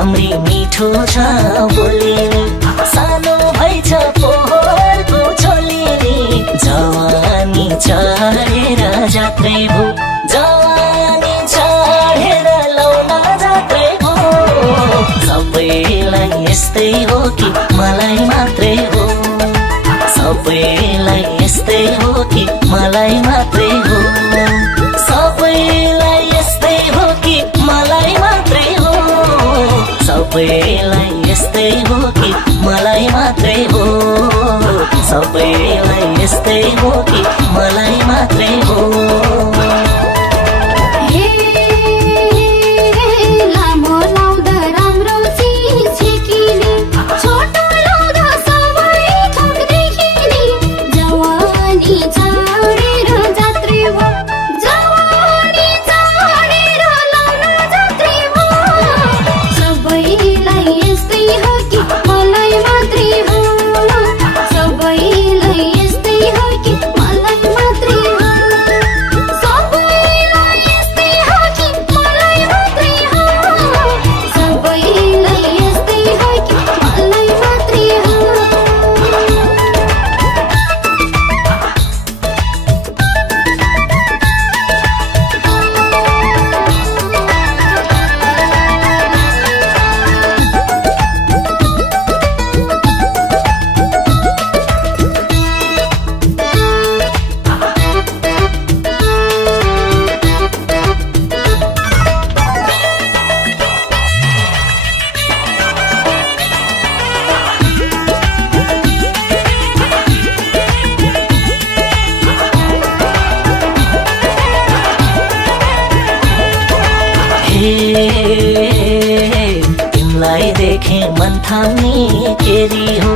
राम्री मिठो छ बोलिनी सानो भइछ पोहोरको छोलिनी जवानी चढेर जात्रै भो जवानी चढेर लौन जात्रै भो सबैलाई यस्तै हो कि मलाई मात्रै हो सबैलाई यस्तै हो कि मलाई मात्रै हो सबैलाई यस्तै हो कि मलाई मात्रै हो सबैलाई यस्तै हो कि मलाई मात्रै हो सबैलाई यस्तै हो कि मलाई मात्रै हो तिमलाई देखे मन थाम्ने केरी हो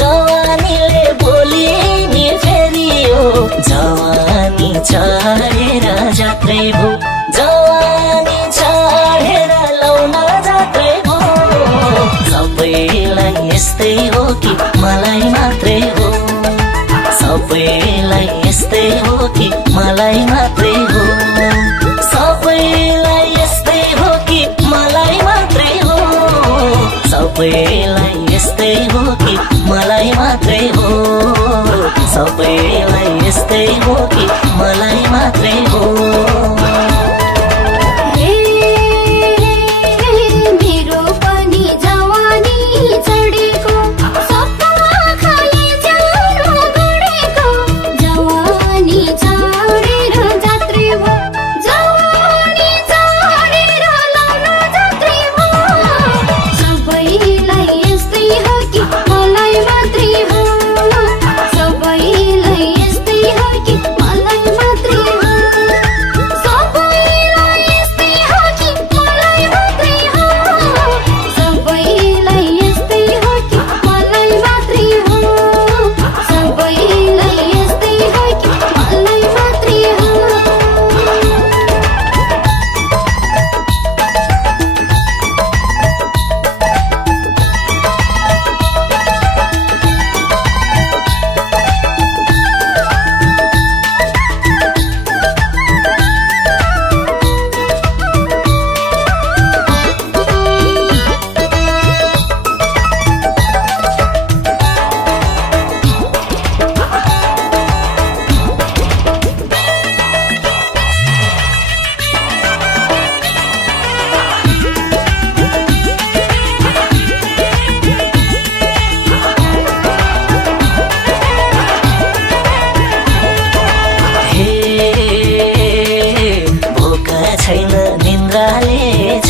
जवानीले बोली नि फेरि हो जवानी चढेर जात्रै भो जवानी चढेर लौन जात्रै भो सबैलाई यस्तै हो कि मलाई मात्रै हो सबैलाई यस्तै हो कि मलाई मात्रै हो सबैलाई यस्तै हो कि मलाई मात्रै हो सबैलाई यस्तै हो कि मलाई मात्रै हो सबैलाई यस्तै हो कि मलाई मात्रै हो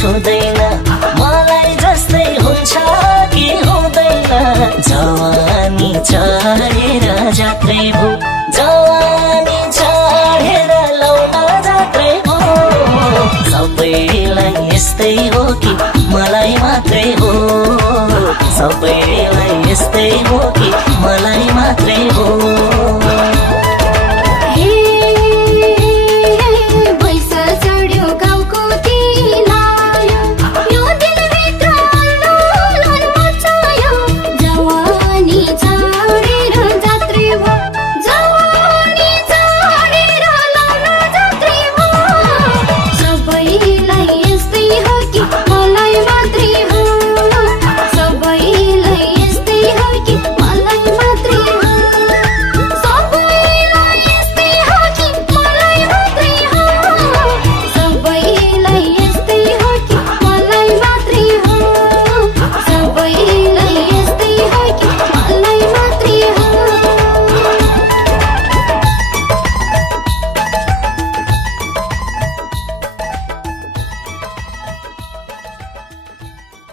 छुँदैन मलाई जस्तै हुन्छ कि हुँदैन जवानी चढेर जात्रै भो जवानी चढेर लौन जात्रै भो सबैलाई यस्तै हो कि मलाई मात्रै हो सबैलाई यस्तै हो कि मलाई